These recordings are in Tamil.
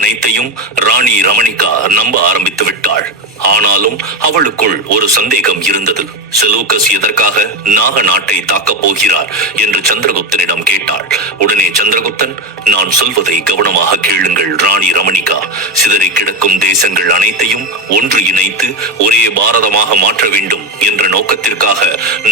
அனைத்தையும் ராணி ரமணிகா நம்ப ஆரம்பித்து விட்டாள். ஆனாலும் அவளுக்குள் ஒரு சந்தேகம் இருந்தது. செலூக்கஸ் எதற்காக நாக நாட்டை தாக்கப் போகிறார் என்று சந்திரகுப்தனிடம் கேட்டாள். உடனே சந்திரகுப்தன், நான் சொல்வதை கவனமாக கேளுங்கள் ராணி ரமணிகா. சிதறி கிடக்கும் தேசங்கள் அனைத்தையும் ஒன்று இணைத்து ஒரே பாரதமாக மாற்ற வேண்டும் என்ற நோக்கத்திற்காக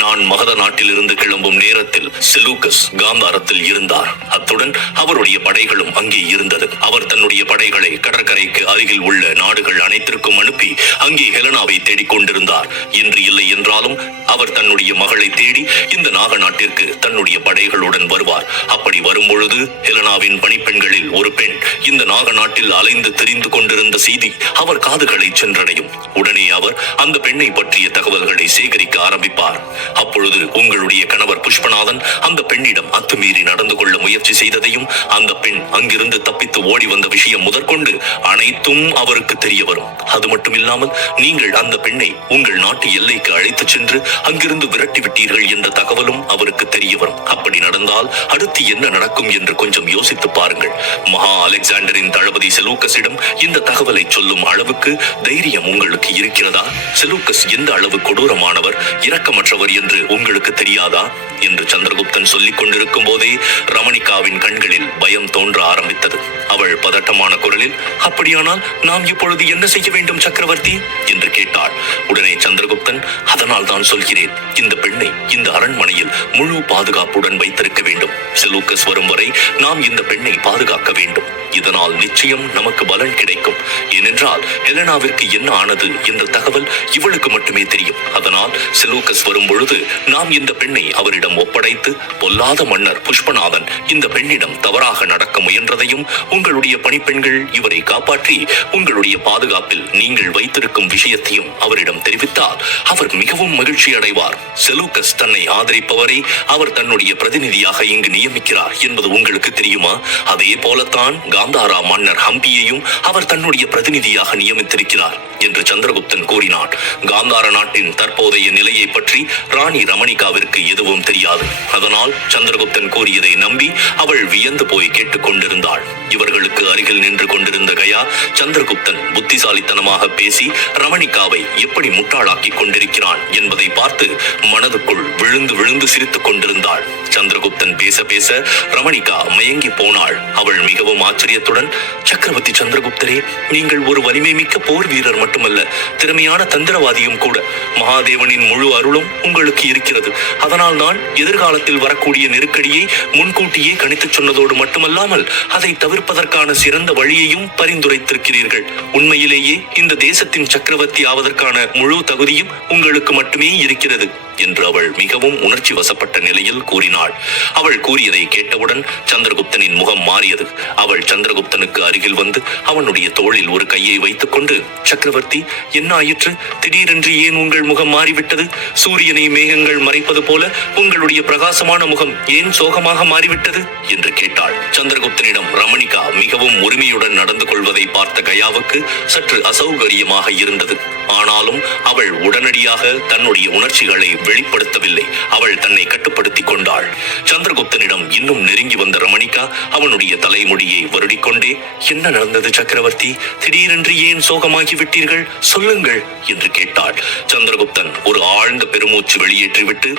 நான் மகத நாட்டிலிருந்து கிளம்பும் நேரத்தில் செலூக்கஸ் காந்தாரத்தில் இருந்தார். அத்துடன் அவருடைய படைகளும் அங்கே இருந்தது. அவர் தன்னுடைய படைகளை கடற்கரைக்கு அருகில் உள்ள நாடுகள் அனைத்திற்கும் அனுப்பி அங்கே ஹெலனாவை தேடிக் கொண்டிருந்தார். இன்று இல்லை என்றாலும் அவர் தன்னுடைய மகளை தேடி இந்த நாக நாட்டிற்கு தன்னுடைய படைகளுடன் வருவார். அப்படி வரும்பொழுது ஹெலனாவின் பணிப்பெண்களில் ஒரு பெண் இந்த நாக நாட்டில் அலைந்து திரிந்து கொண்டிருந்த செய்தி அவர் காதுகளை சென்றடையும். உடனே அவர் அந்த பெண்ணை பற்றிய தகவல்களை சேகரிக்க ஆரம்பிப்பார். அப்பொழுது உங்களுடைய கணவர் புஷ்பநாதன் அந்த பெண்ணிடம் அத்துமீறி நடந்து கொள்ள முயற்சி செய்ததையும் அந்த பெண் அங்கிருந்து தப்பித்து ஓடி வந்த விஷயம் முதற்கொண்டு அனைத்தும் அவருக்கு தெரிய வரும். அது மட்டுமில்லாமல் நீங்கள் அந்த பெண்ணை உங்கள் நாட்டு எல்லைக்கு அழைத்து சென்று அங்கிருந்து விரட்டி விட்டீர்கள் என்ற தகவலும் அவருக்கு தெரிய வரும். அப்படி நடந்தால் அடுத்து என்ன நடக்கும் என்று கொஞ்சம் யோசித்து பாருங்கள். மகா அலெக்சாண்டரின் தளபதி செலூக்கஸிடம் இந்த தகவலை சொல்லும் அளவுக்கு தைரியம் உங்களுக்கு இருக்கிறதா? செலூக்கஸ் எந்த அளவு கொடூரமானவர், இரக்கமற்றவர் என்று உங்களுக்கு தெரியாதா என்று சந்திரகுப்தன் சொல்லிக் கொண்டிருக்கும் போதே ரமணிகாவின் கண்களில் பயம் தோன்ற ஆரம்பித்தது. அவள் பதட்டமான குரலில், அப்படியானால் நாம் இப்பொழுது என்ன செய்ய வேண்டும் சக்கரவர்த்தி என்று கேட்டாள். உடனே சந்திரகுப்தன், அதனால் தான் சொல்கிறேன், இந்த பெண்ணை இந்த அரண்மனையில் முழு பாதுகாப்புடன் வைத்திருக்க வேண்டும். செலூக்கஸ் வரும் வரை நாம் இந்த பெண்ணை பாதுகாக்க வேண்டும். இதனால் நிச்சயம் நமக்கு பலன் கிடைக்கும். ஏனென்றால் ஹெலனாவிற்கு என்ன ஆனது என்ற தகவல் இவளுக்கு மட்டுமே தெரியும். அதனால் செலூக்கஸ் வரும் பொழுது நாம் இந்த பெண்ணை அவரிடம் ஒப்படைத்து பொல்லாத மன்னர் புஷ்பநாதன் இந்த பெண்ணிடம் தவறாக நடக்க முயன்றதையும் உங்களுடைய பணிப்பெண்கள் இவரை காப்பாற்றி உங்களுடைய பாதுகாப்பில் நீங்கள் வைத்திருக்கும் விஷயத்தையும் அவரிடம் தெரிவித்தால் அவர் மிகவும் மகிழ்ச்சி அடைவார். செலூக்கஸ் தன்னை ஆதரிப்பவரை அவர் தன்னுடைய பிரதிநிதியாக இங்கு நியமிக்கிறார் என்பது உங்களுக்கு தெரியுமா? அதே போலத்தான் காந்தாரா மன்னர் ஹம்பியையும் அவர் தன்னுடைய பிரதிநிதியாக நியமித்திருக்கிறார் என்று சந்திரகுப்தன் கூறினான். காந்தார நாட்டின் தற்போதைய நிலையை பற்றி ராணி ரமணிகாவிற்கு எதுவும் தெரியாது. அதனால் சந்திரகுப்தன் கூறியதை நம்பி அவள் வியந்து போய் கேட்டுக் கொண்டிருந்தாள். இவர்களுக்கு அருகில் நின்று கொண்டிருந்த கயா சந்திரகுப்தன் புத்திசாலித்தனமாக பேசி ரமணிகாவை எப்படி முட்டாளாக்கி கொண்டிருக்கிறான் என்பதை பார்த்து மனதுக்குள் விழுந்து விழுந்து சிரித்துக் கொண்டிருந்தாள். சந்திரகுப்தன் பேச பேச ரமணிகா மயங்கி போனாள். அவள் மிகவும் ஆச்சரியத்துடன், சக்கரவர்த்தி சந்திரகுப்தரே, நீங்கள் ஒரு வலிமை மிக்க போர் வீரர் மட்டுமல்ல, திறமையான தந்திரவாதியும் கூட. மகாதேவனின் முழு அருளும் உங்களுக்கு இருக்கிறது. அதனால் தான் எதிர்காலத்தில் வரக்கூடிய நெருக்கடியை முன்கூட்டியே கணித்துச் சொன்னதோடு மட்டுமல்லாமல் அதை தவிர்ப்பதற்கான சிறந்த வழியையும் பரிந்துரைத்திருக்கிறீர்கள். உண்மையிலேயே இந்த தேசத்தின் சக்கரவர்த்தி ஆவதற்கான முழு தகுதியும் உங்களுக்கு மட்டுமே இருக்கிறது என்று அவள் மிகவும் உணர்ச்சி வசப்பட்ட நிலையில் கூறினாள். அவள் கூறியதை கேட்டவுடன் சந்திரகுப்தனின் முகம் மாறியது. அவள் சந்திரகுப்தனுக்கு அருகில் வந்து அவனுடைய தோளில் ஒரு கையை வைத்துக் கொண்டு, சக்கரவர்த்தி, என்ன ஆயிற்று? திடீரென்று ஏன் உங்கள் முகம் மாறிவிட்டது? சூரியனை மேகங்கள் மறைப்பது போல உங்களுடைய பிரகாசமான முகம் ஏன் சோகமாக மாறிவிட்டது என்று கேட்டாள். சந்திரகுப்தனிடம் ரமணிகா மிகவும் உரிமையுடன் நடந்து கொள்வதை பார்த்த கயாவுக்கு சற்று அசௌகரியமாக இருந்தது. ஆனாலும் அவள் உடனடியாக தன்னுடைய உணர்ச்சிகளை வெளிப்படுத்தவில்லை. அவள் தன்னை கட்டுப்படுத்திக் கொண்டாள். சந்திரகுப்தனிடம் இன்னும் நெருங்கி வந்த ரமணிகா அவனுடைய தலைமுடியை வருடிக்கொண்டே, என்ன நடந்தது சக்கரவர்த்தி? திடீரென்று ஏன் சோகமாகி விட்டீர்கள்? சொல்லுங்கள் என்று கேட்டாள். சந்திரகுப்தன் ஒரு ஆழ்ந்த பெருமூச்சு வெளியேற்றிவிட்டு,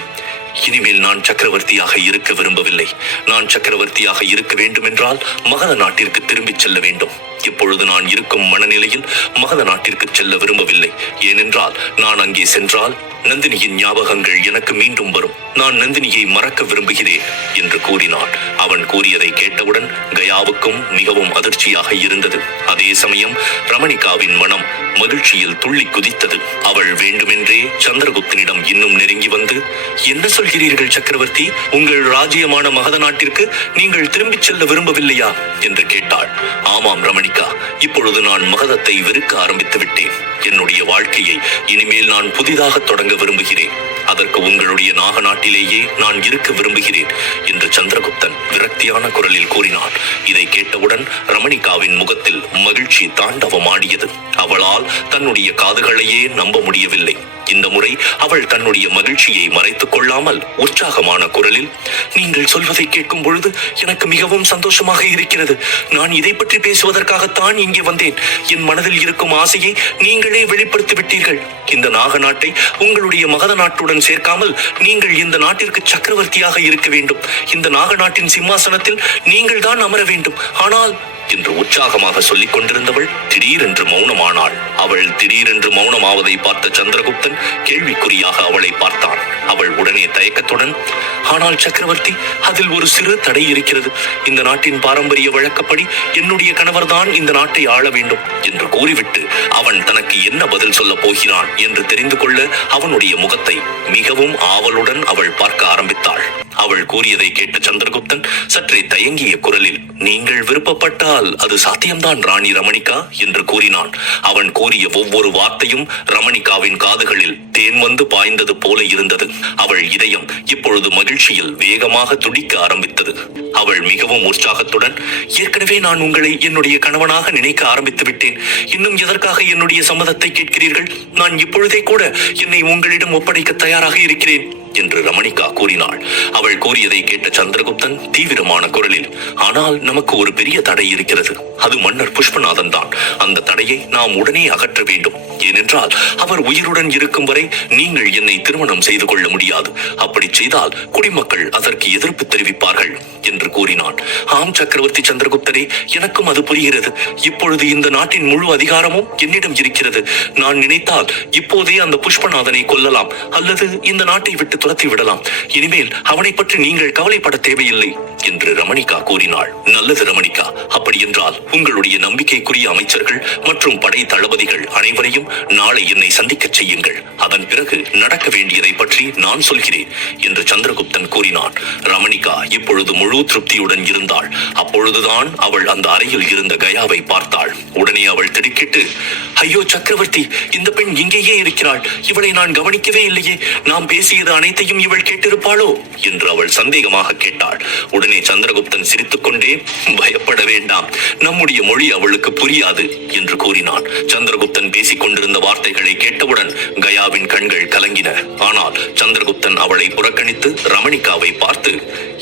இனிமேல் நான் சக்கரவர்த்தியாக இருக்க விரும்பவில்லை. நான் சக்கரவர்த்தியாக இருக்க வேண்டும் என்றால் மகத நாட்டிற்கு திரும்பிச் செல்ல வேண்டும். இப்பொழுது நான் இருக்கும் மனநிலையில் மகத நாட்டிற்கு செல்ல விரும்பவில்லை. ஏனென்றால் நான் அங்கே சென்றால் நந்தினியின் ஞாபகங்கள் எனக்கு மீண்டும் வரும். நான் நந்தினியை மறக்க விரும்புகிறேன் என்று கூறினான். அவன் கூறியதை கேட்டவுடன் கயாவுக்கும் மிகவும் அதிர்ச்சியாக இருந்தது. அதே சமயம் ரமணிகாவின் மனம் மகிழ்ச்சியில் துள்ளி குதித்தது. அவள் வேண்டுமென்றே சந்திரகுப்தனிடம் இன்னும் நெருங்கி வந்து, என்ன சொல்கிறீர்கள் சக்கரவர்த்தி? உங்கள் ராஜ்யமான மகத நாட்டிற்கு நீங்கள் திரும்பிச் செல்ல விரும்பவில்லையா என்று கேட்டாள். ஆமாம் ரமணிகா, இப்பொழுது நான் மகதத்தை வெறுக்க ஆரம்பித்து விட்டேன். என்னுடைய வாழ்க்கையை இனிமேல் நான் புதிதாக தொடங்க விரும்புகிறேன். அதற்கு உங்களுடைய நாக நாட்டிலேயே நான் இருக்க விரும்புகிறேன் என்று சந்திரகுப்தன் விரக்தியான குரலில் கூறினான். இதை கேட்டவுடன் ரமணிகாவின் முகத்தில் மகிழ்ச்சி தாண்டவமாடியது. அவளால் தன்னுடைய காதுகளையே நம்ப முடியவில்லை. இந்த முறை அவள் தன்னுடைய மகிழ்ச்சியை மறைத்துக் கொள்ளாமல் உற்சாகமான குரலில், நீங்கள் சொல்வதை கேட்கும் பொழுது எனக்கு மிகவும் சந்தோஷமாக இருக்கிறது. நான் இதை பற்றி பேசுவதற்காகத்தான் இங்கே வந்தேன். என் மனதில் இருக்கும் ஆசையை நீங்களே வெளிப்படுத்தி விட்டீர்கள். இந்த நாக நாட்டை உங்களுடைய மகத நாட்டுடன் சேர்க்காமல் நீங்கள் இந்த நாட்டிற்கு சக்கரவர்த்தியாக இருக்க வேண்டும். இந்த நாக நாட்டின் சிம்மாசனத்தில் நீங்கள் தான் அமர வேண்டும். ஆனால் என்று உற்சாகமாக சொல்லிக் கொண்டிருந்தவள் திடீரென்று மௌனமானாள். அவள் திடீரென்று மௌனமாவதை பார்த்த சந்திரகுப்தன் கேள்விக்குறியாக அவளை பார்த்தான். அவள் உடனே தயக்கத்துடன், ஆனால் சக்கரவர்த்தி, அதில் ஒரு சிறு தடை இருக்கிறது. இந்த நாட்டின் பாரம்பரிய வழக்கப்படி என்னுடைய கணவர்தான் இந்த நாட்டை ஆள வேண்டும் என்று கூறிவிட்டு அவன் தனக்கு என்ன பதில் சொல்ல போகிறான் என்று தெரிந்து கொள்ள அவனுடைய முகத்தை மிகவும் ஆவலுடன் அவள் பார்க்க ஆரம்பித்தாள். அவள் கூறியதை கேட்ட சந்திரகுப்தன் சற்றே தயங்கிய குரலில், நீங்கள் விருப்பப்பட்டால் அது சாத்தியம்தான் ராணி ரமணிகா என்று கூறினான். அவன் கூறிய ஒவ்வொரு வார்த்தையும் ரமணிகாவின் காதுகளில் தேன் வந்து பாய்ந்தது போல இருந்தது. அவள் இதயம் இப்பொழுது மகிழ்ச்சியில் வேகமாக துடிக்க ஆரம்பித்தது. அவள் மிகவும் உற்சாகத்துடன், ஏற்கனவே நான் உங்களை என்னுடைய கணவனாக நினைக்க ஆரம்பித்து விட்டேன். இன்னும் எதற்காக என்னுடைய சம்மதத்தை கேட்கிறீர்கள்? நான் இப்பொழுதே கூட என்னை உங்களிடம் ஒப்படைக்க தயாராக இருக்கிறேன் என்று ரமணிகா கூறினாள். அவள் கூறியதை கேட்ட சந்திரகுப்தன் தீவிரமான குரலில், ஆனால் நமக்கு ஒரு பெரிய தடை இருக்கிறது. அது மன்னர் புஷ்பநாதன் தான். அந்த தடையை நாம் உடனே அகற்ற வேண்டும். ஏனென்றால் அவர் உயிருடன் இருக்கும் வரை நீங்கள் என்னை திருமணம் செய்து கொள்ள முடியாது. அப்படி செய்தால் குடிமக்கள் அதற்கு எதிர்ப்பு தெரிவிப்பார்கள் என்று கூறினான். ஆம் சக்கரவர்த்தி சந்திரகுப்தரே, எனக்கும் அது புரிகிறது. இப்பொழுது இந்த நாட்டின் முழு அதிகாரமும் என்னிடம் இருக்கிறது. நான் நினைத்தால் இப்போதே அந்த புஷ்பநாதனை கொல்லலாம் அல்லது இந்த நாட்டை விட்டு துரத்தி விடலாம். இனிமேல் அவனை பற்றி நீங்கள் கவலைப்பட தேவையில்லை என்று ரமணிகா கூறினாள். நல்லது ரமணிகா, அப்படி என்றால் உங்களுடைய நம்பிக்கைக்குரிய அமைச்சர்கள் மற்றும் படை தளபதிகள் அனைவரையும் நாளை என்னை சந்திக்க செய்யுங்கள். அதன் பிறகு நடக்க வேண்டியதை பற்றி நான் சொல்கிறேன் என்று சந்திரகுப்தன் கூறினான். ரமணிகா இப்பொழுது முழு திருப்தியுடன் இருந்தாள். அப்பொழுதுதான் அவள் அந்த அறையில் இருந்த கயாவை பார்த்தாள். உடனே அவள் திடுக்கிட்டு, ஐயோ சக்கரவர்த்தி, இந்த பெண் இங்கேயே இருக்கிறாள். இவளை நான் கவனிக்கவே இல்லையே. நாம் பேசியது அனைத்தையும் இவள் கேட்டிருப்பாளோ என்று அவள் சந்தேகமாக கேட்டாள். உடனே சந்திரகுப்தன் சிரித்துக் கொண்டே, பயப்பட வேண்டாம், நம்முடைய மொழி அவளுக்கு புரியாது என்று கூறினான். சந்திரகுப்தன் பேசிக் கொண்டிருந்த வார்த்தைகளை கேட்டவுடன் கயாவின் கண்கள் கலங்கின. ஆனால் சந்திரகுப்தன் அவளை புறக்கணித்து ரமணிகாவை பார்த்து,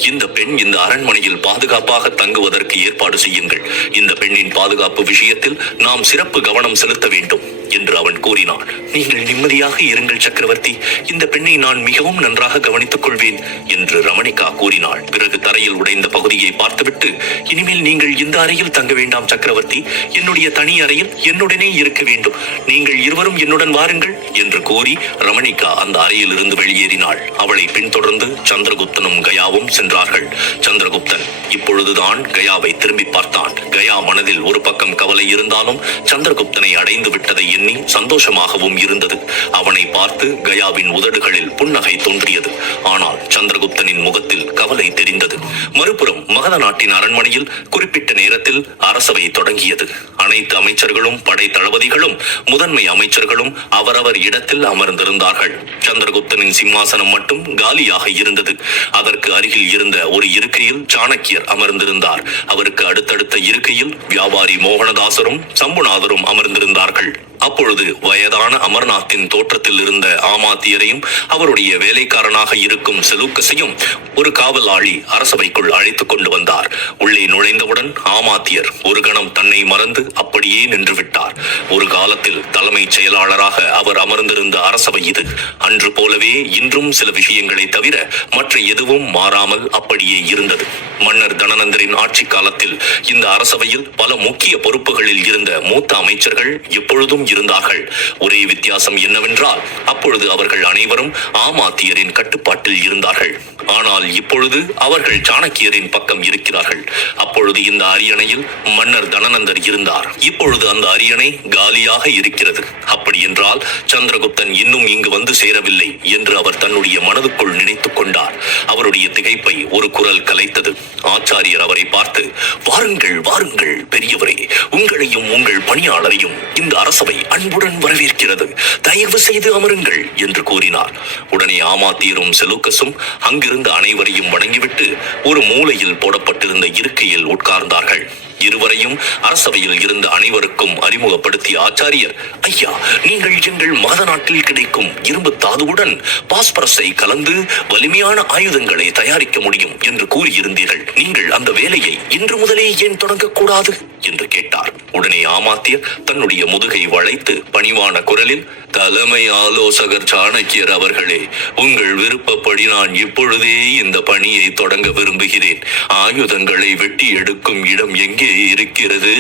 இந்த பெண் இந்த அரண்மனையில் பாதுகாப்பாக தங்குவதற்கு ஏற்பாடு செய்யுங்கள். இந்த பெண்ணின் பாதுகாப்பு விஷயத்தில் நாம் சிறப்பு கவனம் செலுத்த வேண்டும் என்று அவன் கூறினான். நீங்கள் நிம்மதியாக இருங்கள் சக்கரவர்த்தி, இந்த பெண்ணை நான் மிகவும் நன்றாக கவனித்துக் கொள்வேன் என்று ரமணிகா கூறினாள். பிறகு தரையில் உடைந்த பகுதியை பார்த்துவிட்டு, இனிமேல் நீங்கள் இந்த அறையில் தங்க வேண்டாம் சக்கரவர்த்தி, என்னுடைய தனி அறையில் என்னுடனே இருக்க வேண்டும். நீங்கள் இருவரும் என்னுடன் வாருங்கள் என்று கூறி ரமணிகா அந்த அறையில் இருந்து வெளியேறினாள். அவளை பின்தொடர்ந்து சந்திரகுப்தனும் கயாவும் சென்றார்கள். சந்திரகுப்தன் இப்பொழுதுதான் கயாவை திரும்பி பார்த்தான். கயா மனதில் ஒரு பக்கம் கவலை இருந்தாலும் சந்திரகுப்தனை அடைந்து விட்டதை எண்ணி சந்தோஷமாகவும் இருந்தது. அவனை பார்த்து கயாவின் உதடுகளில் புன்னகை தோன்றியது. ஆனால் சந்திரகுப்தனின் முகத்தில் கவலை தெரிந்தது. மறுபுறம் மகத நாட்டின் அரண்மனையில் குறிப்பிட்ட நேரத்தில் அரசவை தொடங்கியது. அனைத்து அமைச்சர்களும் படை தளபதிகளும் முதன்மை அமைச்சர்களும் அவரவர் இடத்தில் அமர்ந்திருந்தார்கள். சந்திரகுப்தனின் சிம்மாசனம் மட்டும் காலியாக இருந்தது. அதற்கு அருகில் இருந்த ஒரு இருக்கையில் சாணக்கியர் அமர்ந்திருந்தார். அவருக்கு அடுத்தடுத்த இருக்கையில் வியாபாரி மோகனதாசரும் சம்புநாதரும் அமர்ந்திருந்தார்கள். அப்பொழுது வயதான அமர்நாத்தின் தோற்றத்தில் இருந்த ஆமாத்தியரையும் அவருடைய வேலைக்காரனாக இருக்கும் செலூக்கஸையும் ஒரு காவலாளி அரசவைக்குள் அழைத்துக் கொண்டு வந்தார். உள்ளே நுழைந்தவுடன் ஆமாத்தியர் ஒரு கணம் தன்னை மறந்து அப்படியே நின்று விட்டார். ஒரு காலத்தில் தலைமைச் செயலாளராக அவர் அமர்ந்திருந்த அரசவை இது. அன்று போலவே இன்றும் சில விஷயங்களை தவிர மற்ற எதுவும் மாறாமல் அப்படியே இருந்தது. மன்னர் தனநந்தரின் ஆட்சி காலத்தில் இந்த அரசவையில் பல முக்கிய பொறுப்புகளில் இருந்த மூத்த அமைச்சர்கள் எப்பொழுதும் இருந்தார்கள். ஒரே வித்தியாசம் என்னவென்றால் அப்பொழுது அவர்கள் அனைவரும் ஆமாத்தியரின் கட்டுப்பாட்டில் இருந்தார்கள். ஆனால் இப்பொழுது அவர்கள் சாணக்கியரின் பக்கம் இருக்கிறார்கள். அப்பொழுது இந்த அரியணையில் மன்னர் தனநந்தர் இருந்தார். இப்பொழுது அந்த அரியணை காலியாக இருக்கிறது. அப்படி என்றால் சந்திரகுப்தன் இன்னும் இங்கு வந்து சேரவில்லை என்று அவர் தன்னுடைய மனதுக்குள் நினைத்துக் கொண்டார். அவருடைய திகைப்பை ஒரு குரல் கலைத்தது. ஆச்சாரியர் அவரை பார்த்து, வாருங்கள் வாருங்கள் பெரியவரே, உங்களையும் உங்கள் பணியாளரையும் இந்த அரசவை அன்புடன் வரவேற்கிறது, தயவு செய்து அமருங்கள் என்று கூறினார். உடனே ஆமாத்தியரும் செலூக்கஸும் அங்கிருந்த அனைவரையும் வணங்கிவிட்டு ஒரு மூலையில் போடப்பட்டிருந்த இருக்கையில் உட்கார்ந்தார்கள். இருவரையும் அரசவையில் இருந்த அனைவருக்கும் அறிமுகப்படுத்திய ஆச்சாரியர், ஐயா, நீங்கள் எங்கள் மகத நாட்டில் கிடைக்கும் இரும்பு தாதுவுடன் பாஸ்பரஸை கலந்து வலிமையான ஆயுதங்களை தயாரிக்க முடியும் என்று கூறியிருந்தீர்கள். நீங்கள் அந்த வேலையை இன்று முதலே ஏன் தொடங்கக்கூடாது என்று கேட்டார். உடனே ஆமாத்தியர் தன்னுடைய முதுகை வளைத்து பணிவான குரலில், தலைமை ஆலோசகர் சாணக்கியர் அவர்களே, உங்கள் விருப்பப்படி நான் இப்பொழுதே இந்த பணியை தொடங்க விரும்புகிறேன். ஆயுதங்களை வெட்டி எடுக்கும் இடம் எங்கே இருக்கிறது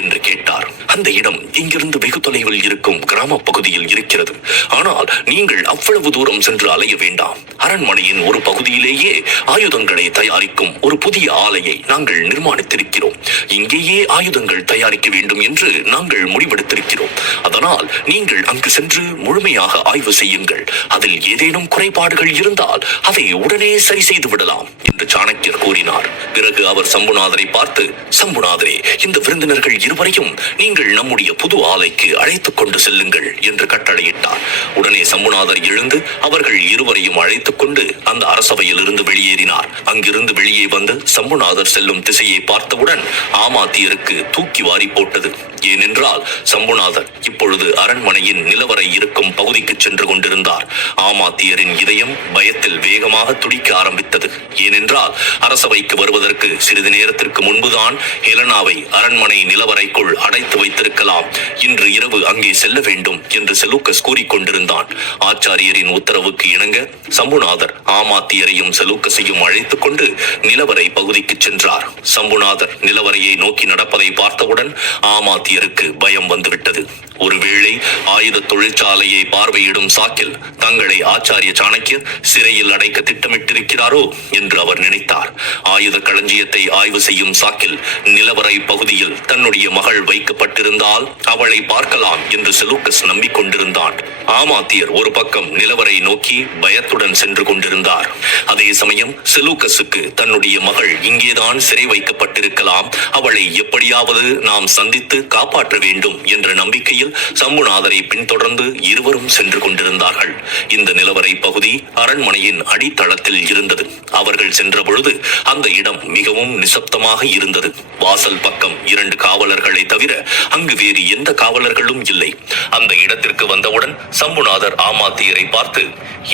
என்று கேட்டார். அந்த இடம் இங்கிருந்து வெகு தொலைவில் இருக்கும் கிராம பகுதியில் இருக்கிறது. ஆனால் நீங்கள் அவ்வளவு தூரம் சென்று அலைய வேண்டாம். அரண்மனையின் ஒரு பகுதியிலேயே ஆயுதங்களை தயாரிக்கும் ஒரு புதிய ஆலையை நாங்கள் நிர்மாணித்திருக்கிறோம். இங்கேயே ஆயுதங்கள் தயாரிக்க வேண்டும் என்று நாங்கள் முடிவெடுத்திருக்கிறோம். அதனால் நீங்கள் அங்கு சென்று முழுமையாக ஆய்வு செய்யுங்கள். அதில் ஏதேனும் குறைபாடுகள் இருந்தால் அதை உடனே சரி செய்து விடலாம் என்று சாணக்கியர் கூறினார். பிறகு அவர் சம்புநாதரை பார்த்து, சம்புநாதரே, இந்த விருந்தினர்கள் இருவரையும் நீங்கள் நம்முடைய புது ஆலைக்கு அழைத்துக் கொண்டு செல்லுங்கள் என்று கட்டளையிட்டார். உடனே சம்புநாதர் எழுந்து அவர்கள் இருவரையும் அழைத்துக் கொண்டு அந்த அரசவையில் இருந்து வெளியேறினார். அங்கிருந்து வெளியே வந்து சம்புநாதர் செல்லும் திசையை பார்த்தவுடன் ஆமாத்தியருக்கு தூக்கி வாரி போட்டது. ஏனென்றால் சம்புநாதர் இப்பொழுது அரண்மனையின் நிலவரை இருக்கும் பகுதிக்கு சென்று கொண்டிருந்தார். ஆமாத்தியரின் இதயம் பயத்தில் வேகமாக துடிக்க ஆரம்பித்தது. ஏனென்றால் அரசவைக்கு வருவதற்கு சிறிது நேரத்திற்கு முன்புதான் ஹெலனாவை அரண்மனை நிலவரைக்குள் அடைத்து வைத்திருக்கலாம். இன்று இரவு அங்கே செல்ல வேண்டும் என்று செலூக்கஸ் கூறிக்கொண்டிருந்தான். ஆச்சாரியரின் உத்தரவுக்கு இணங்க சம்புநாதர் ஆமாத்தியரையும் செலூக்கஸையும் அழைத்துக் கொண்டு நிலவரை பகுதிக்கு சென்றார். சம்புநாதர் நிலவரையை நோக்கி நடப்பதை பார்த்தவுடன் ஆமாத்தியருக்கு பயம் வந்துவிட்டது. ஒருவேளை ஆயுத தொழிற்சாலையை பார்வையிடும் சாக்கில் தங்களை ஆச்சாரிய சாணக்கியர் சிறையில் அடைக்க திட்டமிட்டிருக்கிறாரோ என்று அவர் நினைத்தார். ஆயுத களஞ்சியத்தை ஆய்வு செய்யும் சாக்கில் நிலவரை பகுதியில் தன்னுடைய மகள் வைக்கப்பட்டிருந்தால் அவளை பார்க்கலாம் என்று செலூக்கஸ் நம்பிக்கொண்டிருந்தான். ஆமாத்தியர் ஒரு பக்கம் நிலவரை நோக்கி பயத்துடன் சென்று கொண்டிருந்தார். அதே சமயம் செலூக்கஸுக்கு தன்னுடைய மகள் இங்கேதான் சிறை வைக்கப்பட்டிருக்கலாம், அவளை எப்படியாவது நாம் சந்தித்து காப்பாற்ற வேண்டும் என்ற நம்பிக்கையில் சம்புநாதரை பின்தொடர்ந்து இருவரும் சென்று கொண்டிருந்தார்கள். இந்த நிலவரை பகுதி அரண்மனையின் அடித்தளத்தில் இருந்தது. அவர்கள் சென்ற பொழுது அந்த இடம் மிகவும் நிசப்தமாக இருந்தது. வாசல் பக்கம் 2 காவலர்களை தவிர அங்கு வேறு எந்த காவலர்களும் இல்லை. அந்த இடத்திற்கு வந்தவுடன் சம்புநாதர் ஆமாத்தியரை பார்த்து,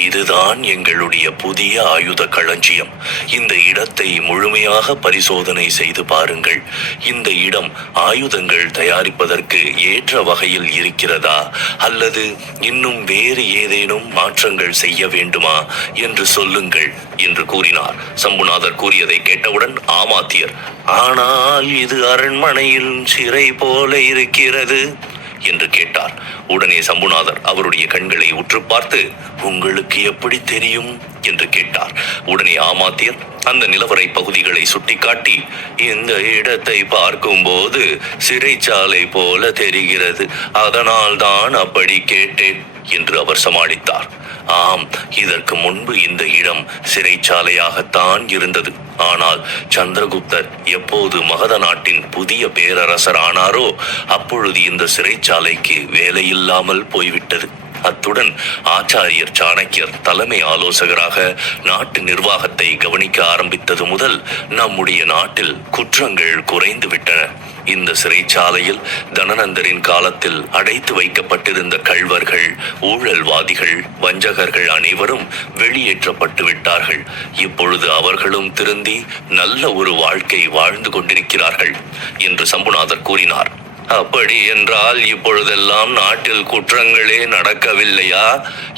இதுதான் எங்களுடைய புதிய ஆயுத களஞ்சியம். இந்த இடத்தை முழுமையாக பரிசோதனை செய்து பாருங்கள். இந்த இடம் ஆயுதங்கள் தயாரிப்பதற்கு ஏற்ற வகையில் இருக்கிறதா அல்லது இன்னும் வேறு ஏதேனும் மாற்றங்கள் செய்ய வேண்டுமா என்று சொல்லுங்கள் என்று கூறினார். சம்புநாதர் கூறியதை கேட்டவுடன் ஆமாத்தியர், ஆனால் இது அரண்மனையில் சிறை போல இருக்கிறது என்று கேட்டார். உடனே சம்புநாதர் அவருடைய கண்களை உற்று பார்த்து, உங்களுக்கு எப்படி தெரியும் என்று கேட்டார். உடனே ஆமாத்தியர் அந்த நிலவரை பகுதிகளை சுட்டிக்காட்டி, இந்த இடத்தை பார்க்கும்போது சிறைச்சாலை போல தெரிகிறது, அதனால் தான் அப்படி கேட்டேன் என்று அவர் சமாளித்தார். ஆம், இதற்கு முன்பு இந்த இடம் சிறைச்சாலையாகத்தான் இருந்தது. ஆனால் சந்திரகுப்தர் எப்போது மகத நாட்டின் புதிய பேரரசர் ஆனாரோ அப்பொழுது இந்த சிறைச்சாலைக்கு வேலையில்லாமல் போய்விட்டது. அத்துடன் ஆச்சாரியர் சாணக்கியர் தலைமை ஆலோசகராக நாட்டு நிர்வாகத்தை கவனிக்க ஆரம்பித்தது முதல் நம்முடைய நாட்டில் குற்றங்கள் குறைந்து விட்டன. இந்த சிறைச்சாலையில் தனநந்தரின் காலத்தில் அடைத்து வைக்கப்பட்டிருந்த கள்வர்கள், ஊழல்வாதிகள், வஞ்சகர்கள் அனைவரும் வெளியேற்றப்பட்டு விட்டார்கள். இப்பொழுது அவர்களும் திருந்தி நல்ல ஒரு வாழ்க்கை வாழ்ந்து கொண்டிருக்கிறார்கள் என்று சம்புநாதர் கூறினார். அப்படி என்றால் இப்பொழுதெல்லாம் நாட்டில் குற்றங்களே நடக்கவில்லையா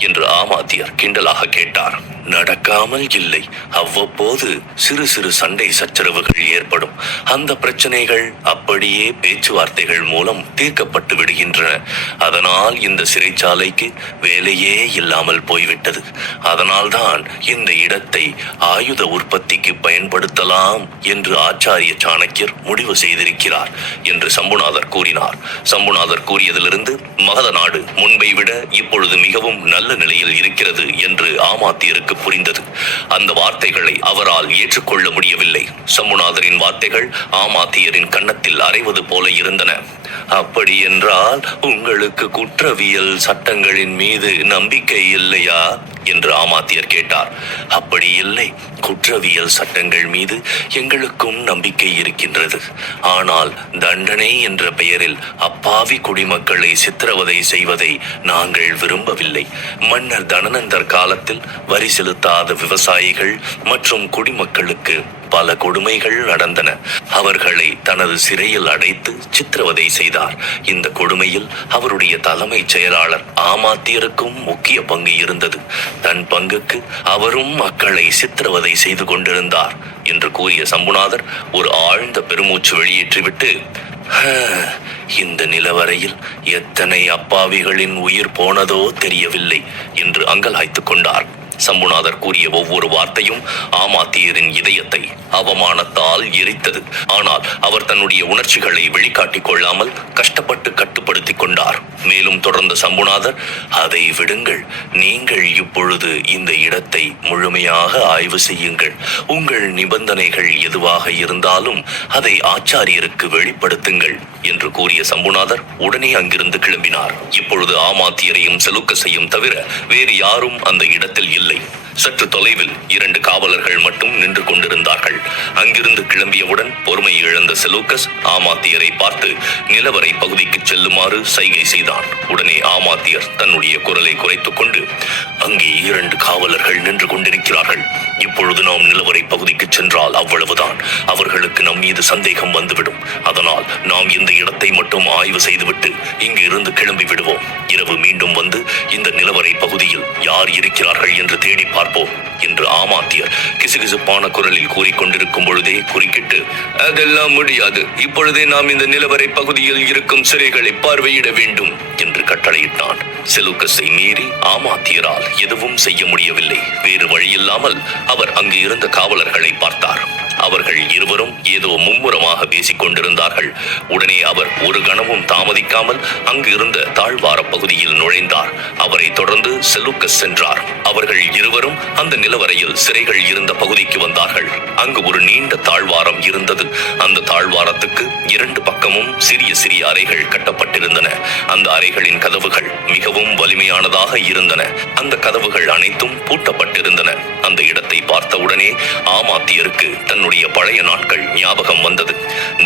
என்று ஆமாத்தியர் கிண்டலாக கேட்டார். நடக்காமல் இல்லை, அவ்வப்போது சிறு சிறு சண்டை சச்சரவுகள் ஏற்படும். அந்த பிரச்சனைகள் அப்படியே பேச்சுவார்த்தைகள் மூலம் தீர்க்கப்பட்டு விடுகின்றன. அதனால் இந்த சிறைச்சாலைக்கு வேலையே இல்லாமல் போய்விட்டது. அதனால்தான் இந்த இடத்தை ஆயுத உற்பத்திக்கு பயன்படுத்தலாம் என்று ஆச்சாரிய சாணக்கியர் முடிவு செய்திருக்கிறார் என்று சம்புநாதர் கூறினார். கூறினார். சம்புநாதர் கூறியதிலிருந்து மகத நாடு முன்பை விட இப்பொழுது மிகவும் நல்ல நிலையில் இருக்கிறது என்று ஆமாத்தியருக்கு புரிந்தது. அந்த வார்த்தைகளை அவரால் ஏற்றுக்கொள்ள முடியவில்லை. சம்புநாதரின் வார்த்தைகள் ஆமாத்தியரின் கன்னத்தில் அறைவது போல இருந்தன. அப்படி என்றால் உங்களுக்கு குற்றவியல் சட்டங்களின் மீது நம்பிக்கை இல்லையா என்று ஆமாத்தியர் கேட்டார். அப்படி இல்லை, குற்றவியல் சட்டங்கள் மீது எங்களுக்கும் நம்பிக்கை இருக்கின்றது. ஆனால் தண்டனை என்ற பெயரில் அப்பாவி குடிமக்களை சித்திரவதை செய்வதை நாங்கள் விரும்பவில்லை. மன்னர் தனநந்தர் காலத்தில் வரி செலுத்தாத விவசாயிகள் மற்றும் குடிமக்களுக்கு பல கொடுமைகள் நடந்தன. அவர்களை தனது சிறையில் அடைத்து சித்திரவதை செய்தார். இந்த கொடுமையில் அவருடைய தலைமைச் செயலாளர் ஆமாத்தியருக்கும் முக்கிய பங்கு இருந்தது. தன் பங்குக்கு அவரும் மக்களை சித்திரவதை செய்து கொண்டிருந்தார் என்று கூறிய சம்புநாதர் ஒரு ஆழ்ந்த பெருமூச்சு வெளியேற்றிவிட்டு, இந்த நிலவரையில் எத்தனை அப்பாவிகளின் உயிர் போனதோ தெரியவில்லை என்று அங்கலாய்த்துக் கொண்டார். சம்புநாதர் கூறிய ஒவ்வொரு வார்த்தையும் ஆமாத்தியரின் இதயத்தை அவமானத்தால் எரித்தது. ஆனால் அவர் தன்னுடைய உணர்ச்சிகளை வெளிக்காட்டிக் கொள்ளாமல் கஷ்டப்பட்டு கட்டுப்படுத்திக் கொண்டார். மேலும் தொடர்ந்த சம்புநாதர், அதை விடுங்கள், நீங்கள் இப்பொழுது இந்த இடத்தை முழுமையாக ஆய்வு செய்யுங்கள். உங்கள் நிபந்தனைகள் எதுவாக இருந்தாலும் அதை ஆச்சாரியருக்கு வெளிப்படுத்துங்கள் என்று கூறிய சம்புநாதர் உடனே அங்கிருந்து கிளம்பினார். இப்பொழுது ஆமாத்தியரையும் செலூக்கஸையும் தவிர வேறு யாரும் அந்த இடத்தில் இல்லை. சற்று தொலைவில் 2 காவலர்கள் மட்டும் நின்று கொண்டிருந்தார்கள். அங்கிருந்து கிளம்பியவுடன் பொறுமை இழந்த செலூக்கஸ் ஆமாத்தியரை பார்த்து நிலவரை பகுதிக்கு செல்லுமாறு சைகை செய்தான். உடனே ஆமாத்தியர் தன்னுடைய குரலை குறைத்துக் கொண்டு, அங்கே 2 காவலர்கள் நின்று கொண்டிருக்கிறார்கள். இப்பொழுது நாம் நிலவரை பகுதிக்கு சென்றால் அவ்வளவுதான். அவர்களுக்கு நம் மீது சந்தேகம் வந்துவிடும். அதனால் நாம் இந்த இடத்தை மட்டும் ஆய்வு செய்துவிட்டு இங்கு இருந்து கிளம்பி விடுவோம். இரவு மீண்டும் வந்து இந்த நிலவரை பகுதியில் யார் இருக்கிறார்கள் என்று தேடி பார்ப்போம் என்று ஆமாத்தியர் கிசுகிசுப்பான குரலில் கூறிக்கொண்டிருக்கும் பொழுதே குறுக்கிட்டு, அதெல்லாம் முடியாது. இப்பொழுதே நாம் இந்த நிலவரை பகுதியில் இருக்கும் சிறைகளை பார்வையிட வேண்டும் என்று கட்டளையிட்டான். செலூக்கஸை மீறி ஆமாத்தியரால் எதுவும் செய்ய முடியவில்லை. வேறு வழியில்லாமல் அவர் அங்கு இருந்த காவலர்களை பார்த்தார். அவர்கள் இருவரும் ஏதோ மும்முரமாக பேசிக் கொண்டிருந்தார்கள். உடனே அவர் ஒரு கணமும் தாமதிக்காமல் அங்கு இருந்த தாழ்வார பகுதியில் நுழைந்தார். அவரை தொடர்ந்து செலூக்கஸ் சென்றார். அவர்கள் இருவரும் அந்த நிலவரையில் சிறைகள் இருந்த பகுதிக்கு வந்தார்கள். அங்கு ஒரு நீண்ட தாழ்வாரம் இருந்தது. அந்த தாழ்வாரத்துக்கு 2 பக்கமும் சிறிய சிறிய அறைகள் கட்டப்பட்டிருந்தன. அந்த அறைகளின் கதவுகள் மிகவும் வலிமையானதாக இருந்தன. அந்த கதவுகள் அனைத்தும் பூட்டப்பட்டிருந்தன. அந்த இடத்தை பார்த்தவுடனே ஆமாத்தியருக்கு தன்னுடைய பழைய நாட்கள் ஞாபகம் வந்தது.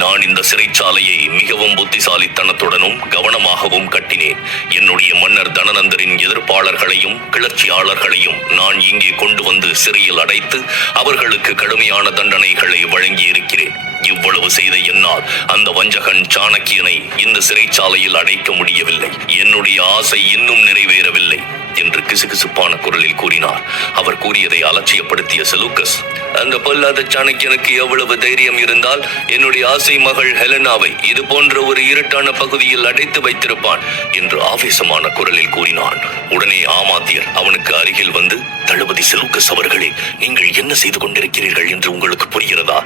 நான் இந்த சிறைச்சாலையை மிகவும் புத்திசாலித்தனத்துடனும் கவனமாகவும் கட்டினேன். என்னுடைய மன்னர் தனநந்தரின் எதிர்ப்பாளர்களையும் கிளர்ச்சியாளர்களையும் நான் இங்கே கொண்டு வந்து சிறையில் அடைத்து அவர்களுக்கு கடுமையான தண்டனைகளை வழங்கி இருக்கிறேன். இவ்வளவு செய்த என்னால் அந்த வஞ்சகன் சாணக்கியனை இந்த சிறைச்சாலையில் அடைக்க முடியவில்லை. என்னுடைய ஆசை இன்னும் நிறைவேறவில்லை என்று கிசுகிசுப்பான குரலில் கூறினார். அவர் கூறியதை அலட்சியப்படுத்திய செலூக்கஸ், அந்த பொல்லாத சாணக்கியனுக்கு எவ்வளவு தைரியம் இருந்தால் என்னுடைய ஆசை மகள் ஹெலனாவை இது போன்ற ஒரு இருட்டான பகுதியில் அடைத்து வைத்திருப்பான் என்று ஆவேசமான குரலில் கூறினான். உடனே ஆமாத்தியர் அவனுக்கு அருகில் வந்து, தளபதி செலூக்கஸ் அவர்களே, நீங்கள் என்ன செய்து கொண்டிருக்கிறீர்கள் என்று உங்களுக்கு புரிகிறதா?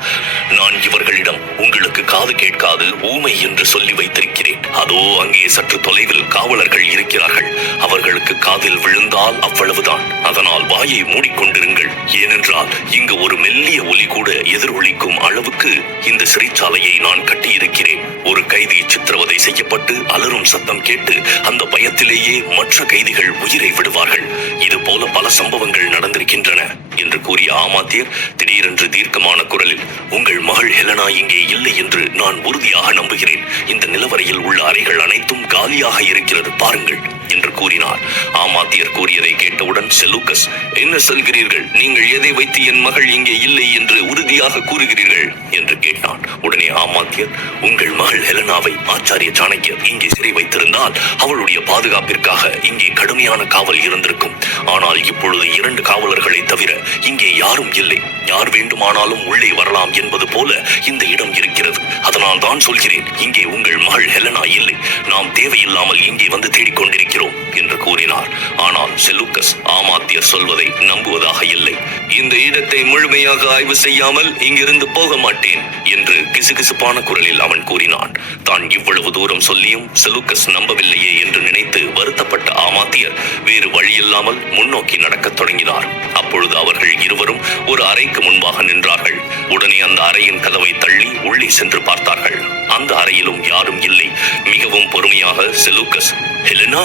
நான் இவர்களிடம் உங்களுக்கு காது கேட்காது, ஊமை என்று சொல்லி வைத்திருக்கிறேன். அதோ அங்கே சற்று தொலைவில் காவலர்கள் இருக்கிறார்கள். அவர்களுக்கு காதில் விழுந்தால் அவ்வளவுதான். அதனால் வாயை மூடிக்கொண்டிருங்கள். ஏனென்றால் இங்கு ஒரு மெல்லிய ஒலி கூட எதிரொலிக்கும் அளவுக்கு இந்த சிறைச்சாலையை நான் கட்டியிருக்கிறேன். ஒரு கைதி சித்திரவதை செய்யப்பட்டு அலறும் சத்தம் கேட்டு அந்த பயத்திலேயே மற்ற கைதிகள் உயிரை விடுவார்கள். இது போல பல சம்பவங்கள் நடந்திருக்கின்றன என்று கூறிய ஆமாத்தியர் திடீரென்று தீர்க்கமான குரலில், உங்கள் மகள் ஹெலனா இங்கே இல்லை என்று நான் உறுதியாக நம்புகிறேன். இந்த நிலவரையில் உள்ள அறைகள் அனைத்தும் காலியாக இருக்கிறது, பாருங்கள் என்று கூறினார். ஆமாத்தியர் கூறியதை கேட்டவுடன் செலூக்கஸ், என்ன சொல்கிறீர்கள்? நீங்கள் எதை வைத்து என் மகள் இங்கே இல்லை என்று உறுதியாக கூறுகிறீர்கள் என்று கேட்டான். உடனே ஆமாத்தியர், உங்கள் மகள் ஹெலனாவை ஆச்சாரிய சாணக்கியர் இங்கே சிறை வைத்திருந்தால் அவளுடைய பாதுகாப்பிற்காக இங்கே கடுமையான காவல் இருந்திருக்கும். ஆனால் இப்பொழுது 2 காவலர்களை தவிர இங்கே யாரும் இல்லை. யார் வேண்டுமானாலும் உள்ளே வரலாம் என்பது போல இந்த இடம் இருக்கிறது. அதனால் அதனால் தான் சொல்கிறேன், இங்கே உங்கள் மகள் ஹெலனா இல்லை. நாம் தேவையில்லாமல் இங்கே வந்து தேடிக்கொண்டிருக்கிறோம் என்று கூறினார். ஆனால் செலூக்கஸ் ஆமாத்தியர் சொல்வதை நம்புவதாக இல்லை. இந்த இடத்தை முழுமையாக ஆய்வு செய்யாமல் இங்கிருந்து போக மாட்டேன் என்று கிசுகிசுப்பான குரலில் அவன் கூறினான். தான் இவ்வளவு தூரம் சொல்லியும் செலூக்கஸ் நம்பவில்லையே என்று நினைத்து வருத்தப்பட்ட ஆமாத்தியர் வேறு வழியில்லாமல் முன்னோக்கி நடக்கத் தொடங்கினார். அப்பொழுது அவர்கள் இருவரும் ஒரு அறைக்கு முன்பாக நின்றார்கள். உடனே அந்த அறையின் கதவை தள்ளி உள்ளே சென்று பார்த்தார்கள். அந்த அறையிலும் யாரும் இல்லை. மிகவும் பொறுமையாக செலூக்கஸ், ஹெலனா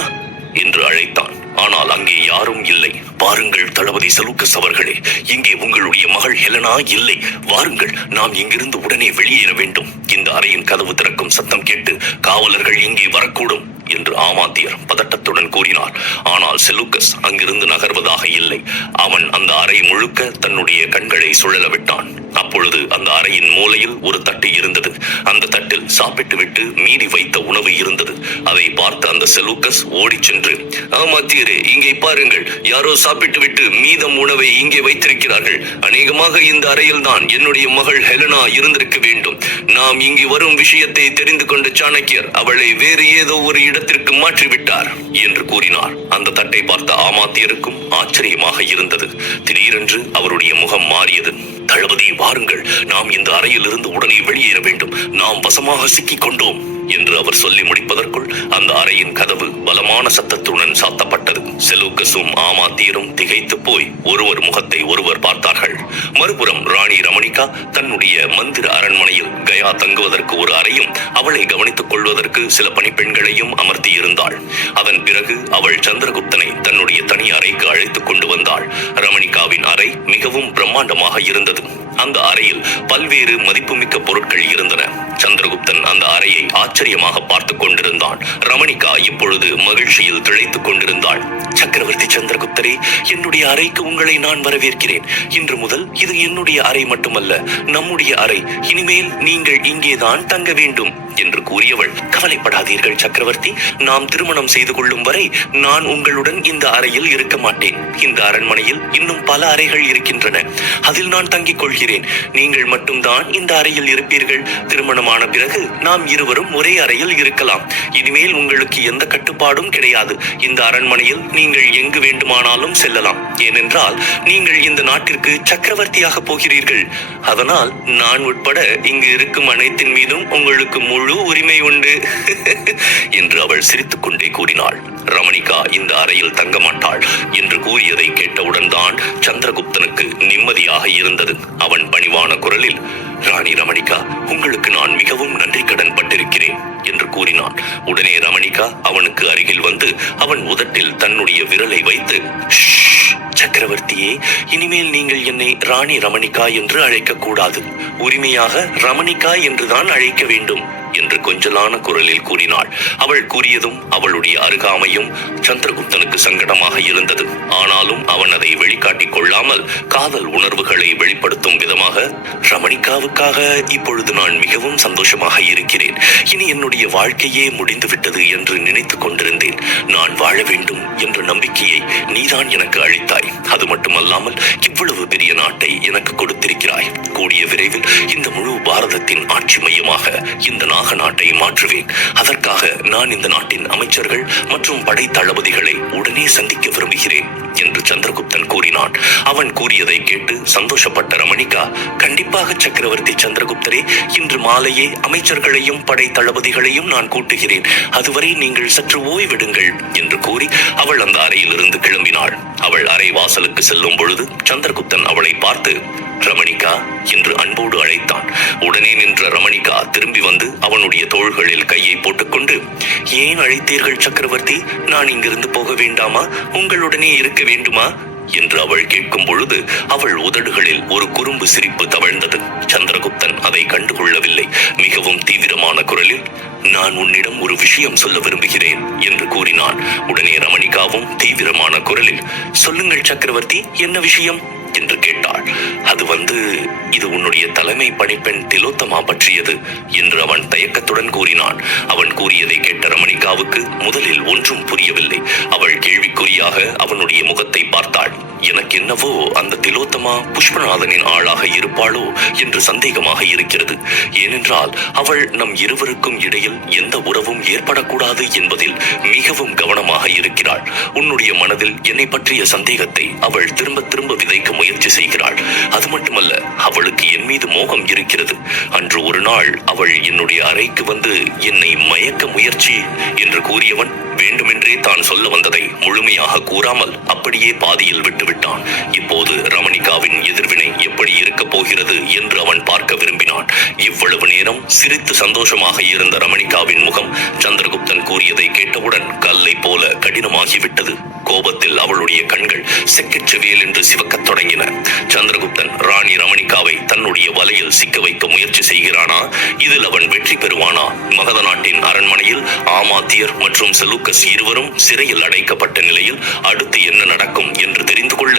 என்று அழைத்தான். ஆனால் அங்கே யாரும் இல்லை. பாருங்கள் தளபதி செலூக்கஸ் அவர்களே, இங்கே உங்களுடைய மகள் ஹெலனா இல்லை. வாருங்கள், நாம் இங்கிருந்து உடனே வெளியேற வேண்டும். இந்த அறையின் கதவு திறக்கும் சத்தம் கேட்டு காவலர்கள் இங்கே வரக்கூடும் என்று ஆமாத்தியர் பதட்டத்துடன் கூறினார். ஆனால் செலூக்கஸ் அங்கிருந்து நகர்வதாக இல்லை. அவன் அந்த அறை முழுக்க தன்னுடைய கண்களை சுழல விட்டான். அப்பொழுது அந்த அறையின் மூலையில் ஒரு தட்டு இருந்தது. அந்த தட்டில் சாப்பிட்டு விட்டு மீதி வைத்த உணவு இருந்தது. அதை பார்த்த அந்த செலூக்கஸ் ஓடிச் சென்று, ஆமாத்தியரே, இங்கே பாருங்கள், யாரோ சாப்பிட்டு விட்டு மீதம் உணவை இங்கே வைத்திருக்கிறார்கள். அநேகமாக இந்த அறையில் தான் என்னுடைய மகள் ஹெலனா இருந்திருக்க வேண்டும். நாம் இங்கு வரும் விஷயத்தை தெரிந்து கொண்ட சாணக்கியர் அவளை வேறு ஏதோ ஒரு இடத்திற்கு மாற்றிவிட்டார் என்று கூறினார். அந்த தட்டை பார்த்த ஆமாத்தியருக்கும் ஆச்சரியமாக இருந்தது. திடீரென்று அவருடைய முகம் மாறியது. தளபதி, வாருங்கள், நாம் இந்த அறையில் இருந்து உடனே வெளியேற வேண்டும். நாம் வசமாக சிக்கிக் கொண்டோம் என்று அவர் சொல்லி முடிப்பதற்குள் அந்த அறையின் கதவு பலமான சத்தத்துடன் சாத்தப்பட்டது. செலூக்கஸும் ஆமாத்தியரும் திகைத்து போய் ஒருவர் முகத்தை ஒருவர் பார்த்தார்கள். மறுபுறம் ராணி ரமணிகா தன்னுடைய மந்திர அரண்மனையில் கயா தங்குவதற்கு ஒரு அறையும் அவளை கவனித்துக் கொள்வதற்கு சில பணிப்பெண்களையும் அமர்த்தி இருந்தாள். அதன் பிறகு அவள் சந்திரகுப்தனை தன்னுடைய தனி அறைக்கு அழைத்துக் கொண்டு வந்தாள். ரமணிகாவின் அறை மிகவும் பிரம்மாண்டமாக இருந்தது. அந்த அறையில் பல்வேறு மதிப்புமிக்க பொருட்கள் இருந்தன. சந்திரகுப்தன் அந்த அறையை ஆச்சரியமாக பார்த்துக் கொண்டிருந்தான். ரமணிகா இப்பொழுது மகிழ்ச்சியில் திளைத்துக் கொண்டிருந்தாள். சக்கரவர்த்தி சந்திரகுப்தரே, என்னுடைய அறைக்கு உங்களை நான் வரவேற்கிறேன். இன்று முதல் இது என்னுடைய அறை மட்டுமல்ல, நம்முடைய அறை. இனிமேல் நீங்கள் இங்கேதான் தங்க வேண்டும் என்று கூறியவள், கவலைப்படாதீர்கள் சக்கரவர்த்தி, நாம் திருமணம் செய்து கொள்ளும் வரை நான் உங்களுடன் இந்த அறையில் இருக்க மாட்டேன். இந்த அரண்மனையில் இன்னும் பல அறைகள் இருக்கின்றன, அதில் நான் தங்கிக் கொள்கிறேன். நீங்கள் மட்டும்தான் இந்த அறையில் இருப்பீர்கள். திருமணமான பிறகு நாம் இருவரும் ஒரே அறையில் இருக்கலாம். இனிமேல் உங்களுக்கு எந்த கட்டுப்பாடும் கிடையாது. இந்த அரண்மனையில் நீங்கள் எங்கு வேண்டுமானாலும் செல்லலாம். ஏனென்றால் நீங்கள் இந்த நாட்டிற்கு சக்கரவர்த்தியாக போகிறீர்கள். அதனால் நான் உட்பட இங்கு இருக்கும் அனைத்தின் மீதும் உங்களுக்கு முழு உரிமை உண்டு என்று அவள் சிரித்துக் கொண்டே கூறினாள். ரமணிகா இந்த அறையில் தங்க மாட்டாள் என்று கூறியதை கேட்டவுடன் தான் சந்திரகுப்தனுக்கு நிம்மதியாக இருந்தது. அவன் பணிவான குரலில், ராணி ரமணிகா, உங்களுக்கு நான் மிகவும் நன்றி கடன் பட்டிருக்கிறேன் என்று கூறினான். உடனே ரமணிகா அவனுக்கு அருகில் வந்து அவன் உதட்டில் தன்னுடைய விரலை வைத்து, சக்கரவர்த்தியே, இனிமேல் நீங்கள் என்னை ராணி ரமணிகா என்று அழைக்க கூடாது. உரிமையாக ரமணிகா என்றுதான் அழைக்க வேண்டும் என்று கொஞ்சலான குரலில் கூறினாள். அவள் கூறியதும் அவளுடைய அருகாமையும் சந்திரகுப்தனுக்கு சங்கடமாக இருந்தது. ஆனாலும் அவன் அதை வெளிக்காட்டிக் கொள்ளாமல் காதல் உணர்வுகளை வெளிப்படுத்தும் விதமாக, ரமணிகாவுக்காக இப்பொழுது நான் மிகவும் சந்தோஷமாக இருக்கிறேன். இனி என்னுடைய வாழ்க்கையே முடிந்துவிட்டது என்று நினைத்துக் கொண்டிருந்தேன். நான் வாழ வேண்டும் என்ற நம்பிக்கையை நீதான் எனக்கு அளித்தாய். அது மட்டுமல்லாமல் இவ்வளவு பெரிய நாட்டை எனக்கு கொடுத்திருக்கிறாய். கூடிய விரைவில் இந்த முழு பாரதத்தின் ஆட்சி மையமாக இந்த நாட்டை மாற்றுவேன். அதற்காக நான் இந்த நாட்டின் அமைச்சர்கள் மற்றும் படை தளபதிகளை உடனே சந்திக்க விரும்புகிறேன் என்று சந்திரகுப்தன் கூறினான். அவன் கூறியதை கேட்டு சந்தோஷப்பட்ட ரமணிகா, கண்டிப்பாக சக்கரவர்த்தி சந்திரகுப்தரே, இன்று மாலையே அமைச்சர்களையும் படை தளபதிகளையும் நான் கூட்டுகிறேன். அதுவரை நீங்கள் சற்று ஓய்விடுங்கள் என்று கூறி அவள் அந்த அறையிலிருந்து கிளம்பினாள். அவள் அறை வாசலுக்கு செல்லும் பொழுது சந்திரகுப்தன் அவளை பார்த்து, ரமணிகா என்று அன்போடு அழைத்தான். உடனே நின்ற ரமணிகா திரும்பி வந்து அவனுடைய தோள்களில் கையை போட்டுக்கொண்டு, ஏன் அழைத்தீர்கள் சக்கரவர்த்தி? நான் இங்கிருந்து போக வேண்டாமா? உங்களுடனே இருக்க வேண்டுமா என்று அவள் கேட்கும் பொழுது அவள் உதடுகளில் ஒரு குறும்பு சிரிப்பு தவழ்ந்தது. சந்திரகுப்தன் அதை கண்டுகொள்ளவில்லை. மிகவும் தீவிரமான குரலில், நான் உன்னிடம் ஒரு விஷயம் சொல்ல விரும்புகிறேன் என்று கூறினான். உடனே ரமணிகாவும் தீவிரமான குரலில், சொல்லுங்கள் சக்கரவர்த்தி, என்ன விஷயம் என்று கேட்டாள். இது உன்னுடைய தலைமை பணிப்பெண் திலோத்தமா பற்றியது என்று அவன் தயக்கத்துடன் கூறினான். அவன் கூறியதை கேட்ட ரமணிகாவுக்கு முதலில் ஒன்றும் புரியவில்லை. அவள் கேள்விக்குறியாக அவனுடைய முகத்தை பார்த்தாள். எனக்கு என்னவோ அந்த திலோத்தமா புஷ்பநாதனின் ஆளாக இருப்பாளோ என்று சந்தேகமாக இருக்கிறது. ஏனென்றால் அவள் நம் இருவருக்கும் இடையில் எந்த உறவும் ஏற்படக்கூடாது என்பதில் மிகவும் கவனமாக இருக்கிறாள். உன்னுடைய மனதில் என்னை பற்றிய சந்தேகத்தை அவள் திரும்ப திரும்ப விதைக்க முயற்சி செய்கிறாள். அது மட்டுமல்ல, அவளுக்கு என் மீது மோகம் இருக்கிறது. அன்று ஒரு நாள் அவள் என்னுடைய அறைக்கு வந்து என்னை மயக்க முயற்சி என்று கூறியவன் வேண்டுமென்றே தான் சொல்ல வந்ததை முழுமையாக கூறாமல் அப்படியே பாதியில் விட்டுவிட்டான். இப்போது ரமணிகாவின் எதிர்வினை எப்படி இருக்க போகிறது என்று அவன் பார்க்க விரும்பினான். இவ்வளவு நேரம் சிரித்து சந்தோஷமாக இருந்த ரமணிகாவின் முகம் சந்திரகுப்தன் கூறியதை கேட்டவுடன் கல்லை போல கடினமாகிவிட்டது. கோபத்தில் அவளுடைய கண்கள் செக்கச்செவியல் என்று சிவக்கத் தொடங்கின. சந்திரகுப்தன் ராணி ரமணிகாவை தன்னுடைய வலையில் சிக்க வைக்க முயற்சி செய்கிறானா? இதில் அவன் வெற்றி பெறுவானா? மகத நாட்டின் அரண்மனையில் ஆமாத்தியர் மற்றும் செலூக்கஸ் இருவரும் சிறையில் அடைக்கப்பட்ட நிலையில் அடுத்து என்ன நடக்கும் என்று தெரிந்து கொள்ள